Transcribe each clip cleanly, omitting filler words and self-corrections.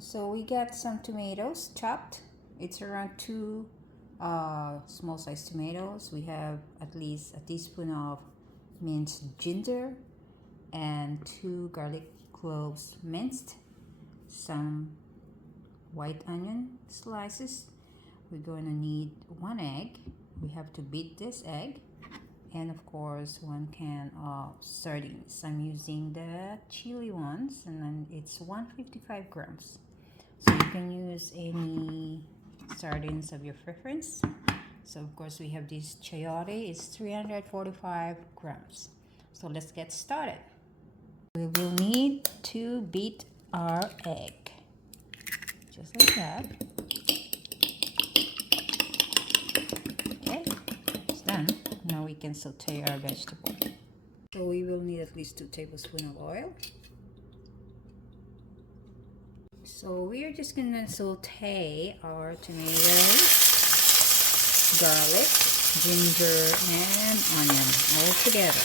So we got some tomatoes chopped. It's around two small sized tomatoes. We have at least a teaspoon of minced ginger and 2 garlic cloves minced, some white onion slices. We're going to need 1 egg. We have to beat this egg, and of course 1 can of sardines. I'm using the chili ones, and then it's 155 grams. So you can use any sardines of your preference. So of course we have this Chayote. It's 345 grams. So let's get started. We will need to beat our egg, just like that. Okay, it's done. Now we can saute our vegetable. So we will need at least 2 tablespoons of oil. So we are just gonna saute our tomatoes, garlic, ginger, and onion all together.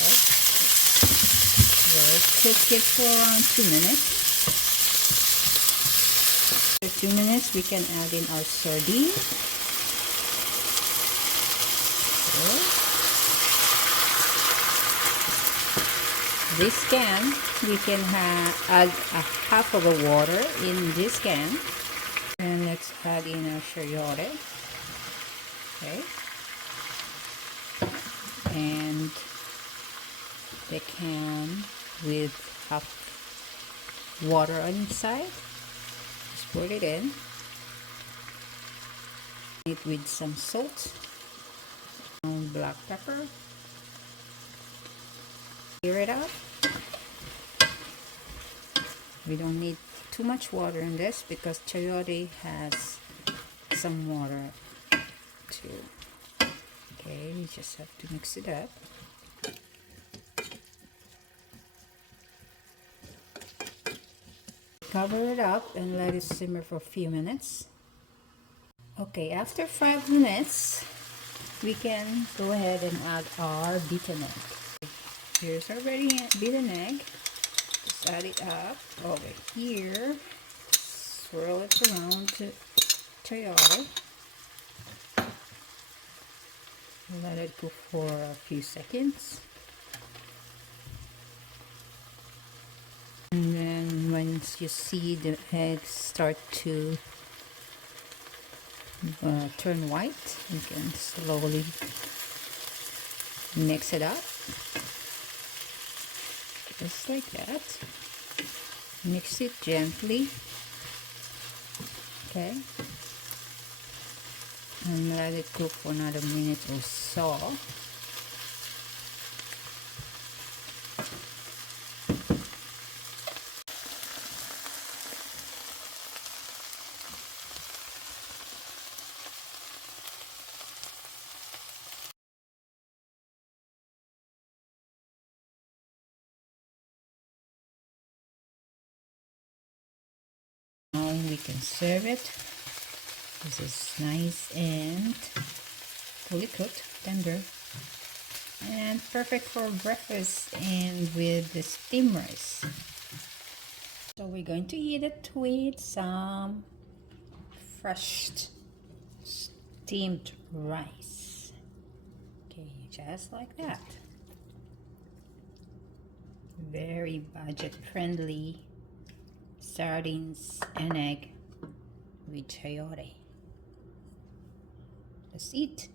Okay. We'll cook it for around 2 minutes. After 2 minutes, we can add in our sardine. Okay. This can, we can add a half of the water in this can. And let's add in our chayote. Okay. And the can with half water on inside. Just put it in. It with some salt, black pepper. Stir it up. We don't need too much water in this because chayote has some water too. Okay, you just have to mix it up. Cover it up and let it simmer for a few minutes. Okay, after 5 minutes, we can go ahead and add our beaten egg. Here's our beaten egg. Just add it up over here. Swirl it around to chayote. Let it go for a few seconds. And then once you see the eggs start to turn white, you can slowly mix it up. Just like that. Mix it gently. Okay. And let it cook for another minute or so. Now we can serve it. This is nice and fully cooked, tender, and perfect for breakfast and with the steamed rice. So we're going to eat it with some fresh steamed rice. Okay, just like that. Very budget friendly sardines and egg with chayote. Let's eat.